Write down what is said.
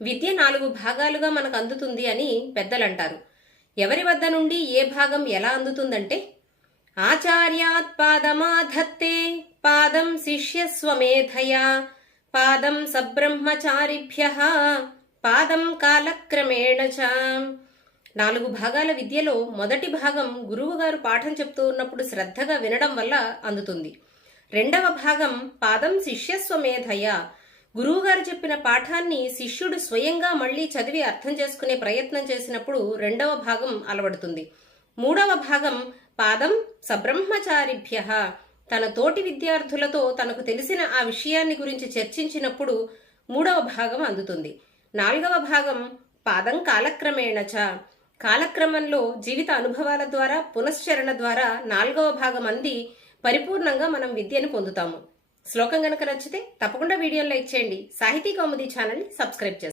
విద్య 4 భాగాలుగా మనకు అందుతుంది అని పెద్దలంటారు. ఎవరి వద్ద నుండి ఏ భాగం ఎలా అందుతుందంటే, ఆచార్యాత్ పాదమాధత్తే పాదం శిష్యస్వమేధయా పాదం సబ్రహ్మచారిభ్యః పాదం కాలక్రమేణ చ. 4 భాగాల విద్యలో మొదటి భాగం గురువుగారు పాఠం చెప్తూ ఉన్నప్పుడు శ్రద్ధగా వినడం వల్ల అందుతుంది. రెండవ భాగం పాదం శిష్యస్వమేధయా, గురువుగారు చెప్పిన పాఠాన్ని శిష్యుడు స్వయంగా మళ్లీ చదివి అర్థం చేసుకునే ప్రయత్నం చేసినప్పుడు రెండవ భాగం అలవడుతుంది. మూడవ భాగం పాదం సబ్రహ్మచారిభ్యః, తన తోటి విద్యార్థులతో తనకు తెలిసిన ఆ విషయాన్ని గురించి చర్చించినప్పుడు మూడవ భాగం అందుతుంది. నాలుగవ భాగం పాదం కాలక్రమేణ చ, కాలక్రమంలో జీవిత అనుభవాల ద్వారా పునశ్చరణ ద్వారా నాలుగవ భాగం అంది పరిపూర్ణంగా మనం విద్యను పొందుతాము. శ్లోకం గనక నచ్చితే తప్పకుండా వీడియోని లైక్ చేయండి. సాహితీ కౌముది ఛానల్ని సబ్స్క్రైబ్ చేయండి.